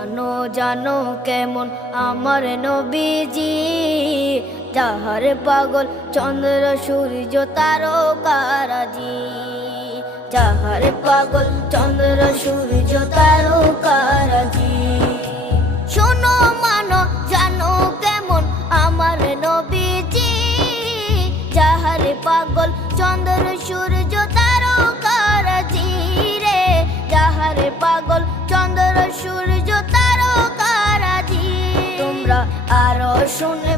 জানো জানো কেমন আমার নবীজি, যাহার পাগল চন্দ্র সূর্য তারকারাজি। যাহার পাগল চন্দ্র সূর্য তারকারাজি। শোনো মানো জানো কেমন আমার নবীজি, যাহার পাগল চন্দ্র সূর্য তারকারাজি রে। যাহার পাগল চন্দ্র সূর্য তারকারাজি। তোমরা আরো শুনে